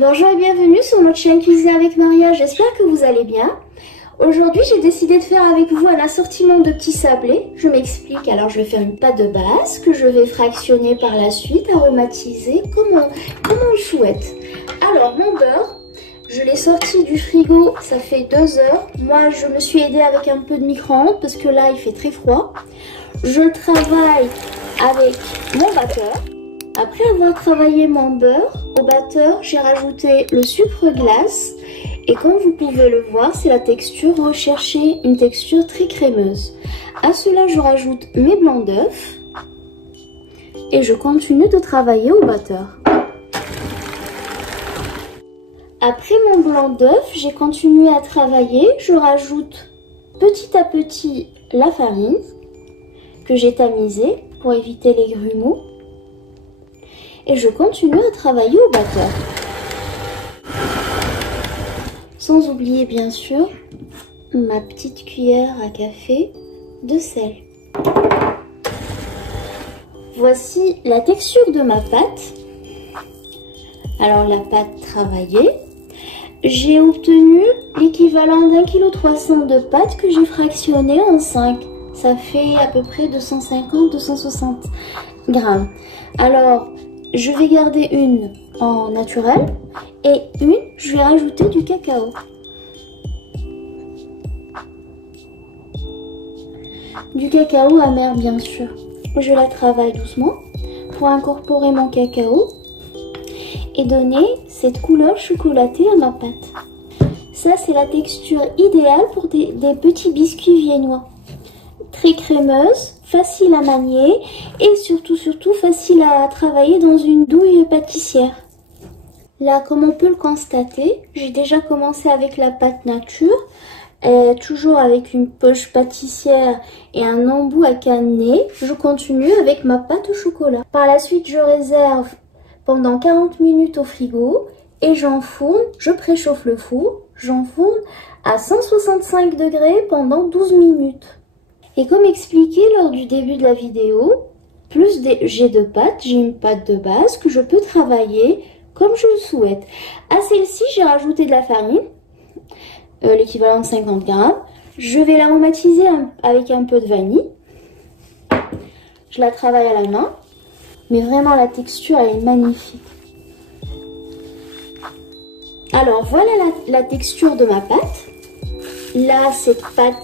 Bonjour et bienvenue sur notre chaîne Cuisine avec Maria, j'espère que vous allez bien. Aujourd'hui j'ai décidé de faire avec vous un assortiment de petits sablés. Je m'explique, alors je vais faire une pâte de base que je vais fractionner par la suite, aromatiser comme on le souhaite. Alors mon beurre, je l'ai sorti du frigo, ça fait 2 heures. Moi je me suis aidée avec un peu de micro-ondes parce que là il fait très froid. Je travaille avec mon batteur. Après avoir travaillé mon beurre au batteur, j'ai rajouté le sucre glace. Et comme vous pouvez le voir, c'est la texture recherchée, une texture très crémeuse. À cela, je rajoute mes blancs d'œufs. Et je continue de travailler au batteur. Après mon blanc d'œuf, j'ai continué à travailler. Je rajoute petit à petit la farine que j'ai tamisée pour éviter les grumeaux. Et je continue à travailler au batteur. Sans oublier bien sûr ma petite cuillère à café de sel. Voici la texture de ma pâte. Alors la pâte travaillée. J'ai obtenu l'équivalent d'1,3 kg de pâte que j'ai fractionné en 5. Ça fait à peu près 250-260 grammes. Alors, je vais garder une en naturel et une, je vais rajouter du cacao. Du cacao amer bien sûr. Je la travaille doucement pour incorporer mon cacao et donner cette couleur chocolatée à ma pâte. Ça c'est la texture idéale pour des petits biscuits viennois. Très crémeuse, facile à manier et surtout facile à travailler dans une douille pâtissière. Là, comme on peut le constater, j'ai déjà commencé avec la pâte nature, toujours avec une poche pâtissière et un embout à cadener. Je continue avec ma pâte au chocolat. Par la suite, je réserve pendant 40 minutes au frigo et j'enfourne, je préchauffe le four, j'enfourne à 165 degrés pendant 12 minutes. Et comme expliqué lors du début de la vidéo, j'ai de pâte, j'ai une pâte de base que je peux travailler comme je le souhaite. À celle-ci, j'ai rajouté de la farine, l'équivalent de 50 grammes. Je vais l'aromatiser avec un peu de vanille. Je la travaille à la main, mais vraiment la texture elle est magnifique. Alors voilà la texture de ma pâte. Là, cette pâte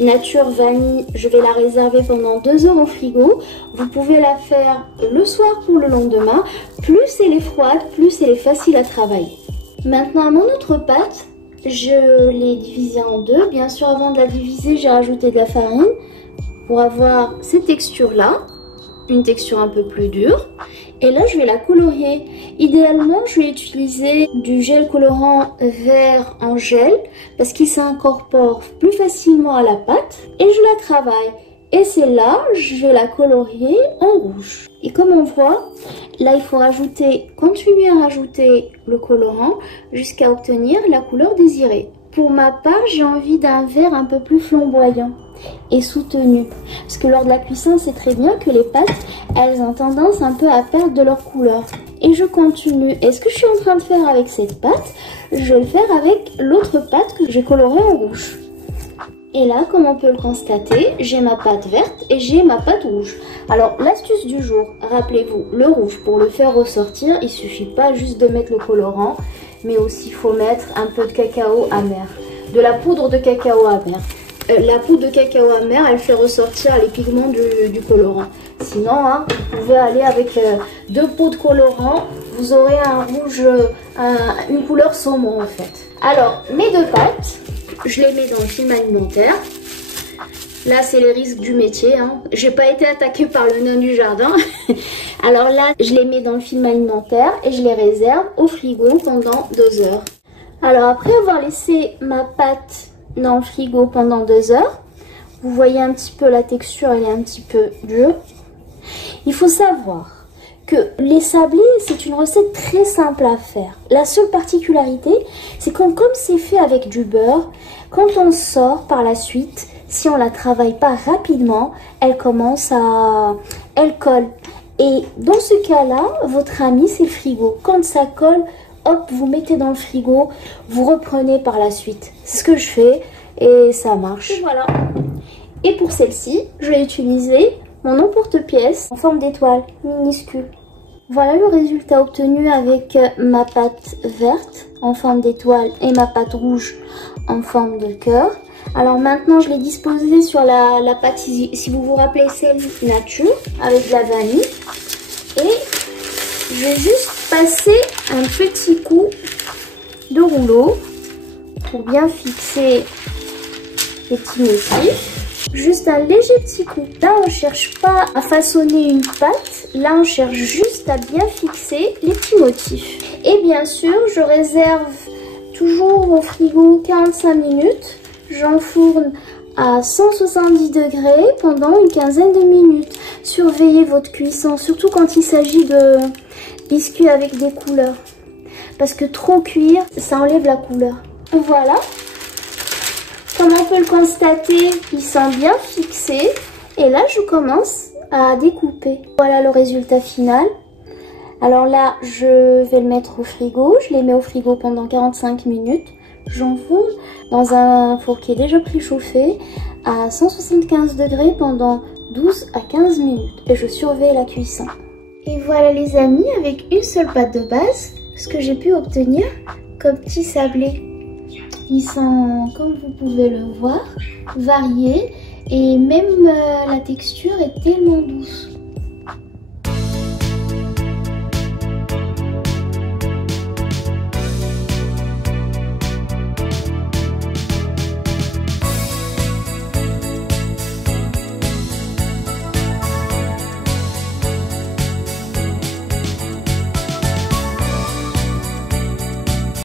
nature vanille, je vais la réserver pendant 2 heures au frigo. Vous pouvez la faire le soir pour le lendemain. Plus elle est froide, plus elle est facile à travailler. Maintenant, mon autre pâte, je l'ai divisée en deux. Bien sûr, avant de la diviser, j'ai rajouté de la farine pour avoir cette texture-là. Une texture un peu plus dure. Et là, je vais la colorier. Idéalement, je vais utiliser du gel colorant vert en gel parce qu'il s'incorpore plus facilement à la pâte. Et je la travaille. Et celle-là, je vais la colorier en rouge. Et comme on voit, là, il faut continuer à rajouter le colorant jusqu'à obtenir la couleur désirée. Pour ma part, j'ai envie d'un vert un peu plus flamboyant et soutenu. Parce que lors de la cuisson, c'est très bien que les pâtes, elles ont tendance un peu à perdre de leur couleur. Et je continue. Et ce que je suis en train de faire avec cette pâte, je vais le faire avec l'autre pâte que j'ai colorée en rouge. Et là, comme on peut le constater, j'ai ma pâte verte et j'ai ma pâte rouge. Alors, l'astuce du jour, rappelez-vous, le rouge, pour le faire ressortir, il suffit pas juste de mettre le colorant, mais aussi il faut mettre un peu de cacao amer, de la poudre de cacao amer. La poudre de cacao amer, elle fait ressortir les pigments du colorant. Sinon, hein, vous pouvez aller avec 2 pots de colorant, vous aurez un rouge, une couleur saumon en fait. Alors, mes 2 pâtes, je les mets dans le film alimentaire. Là, c'est les risques du métier. Hein. J'ai pas été attaquée par le nain du jardin. Alors là, je les mets dans le film alimentaire et je les réserve au frigo pendant 2 heures. Alors après avoir laissé ma pâte dans le frigo pendant 2 heures, vous voyez un petit peu la texture, elle est un petit peu dure. Il faut savoir que les sablés, c'est une recette très simple à faire. La seule particularité, c'est que comme c'est fait avec du beurre, quand on sort par la suite, si on la travaille pas rapidement, elle colle. Et dans ce cas-là, votre ami, c'est le frigo. Quand ça colle, hop, vous mettez dans le frigo, vous reprenez par la suite. C'est ce que je fais et ça marche. Et voilà. Et pour celle-ci, je vais utiliser mon emporte-pièce en forme d'étoile minuscule. Voilà le résultat obtenu avec ma pâte verte en forme d'étoile et ma pâte rouge en forme de cœur. Alors maintenant, je l'ai disposée sur la pâte, si vous vous rappelez, celle nature avec de la vanille. Et je vais juste passer un petit coup de rouleau pour bien fixer les petits motifs. Juste un léger petit coup. Là, on ne cherche pas à façonner une pâte. Là, on cherche juste à bien fixer les petits motifs. Et bien sûr, je réserve toujours au frigo 45 minutes. J'enfourne à 170 degrés pendant une quinzaine de minutes. Surveillez votre cuisson, surtout quand il s'agit de biscuits avec des couleurs. Parce que trop cuire, ça enlève la couleur. Voilà. Comme on peut le constater, ils sont bien fixés. Et là, je commence à découper. Voilà le résultat final. Alors là, je vais le mettre au frigo. Je les mets au frigo pendant 45 minutes. J'enfourne dans un four qui est déjà préchauffé à 175 degrés pendant 12 à 15 minutes. Et je surveille la cuisson. Et voilà les amis, avec une seule pâte de base, ce que j'ai pu obtenir comme petit sablé. Ils sont, comme vous pouvez le voir, variés et même la texture est tellement douce.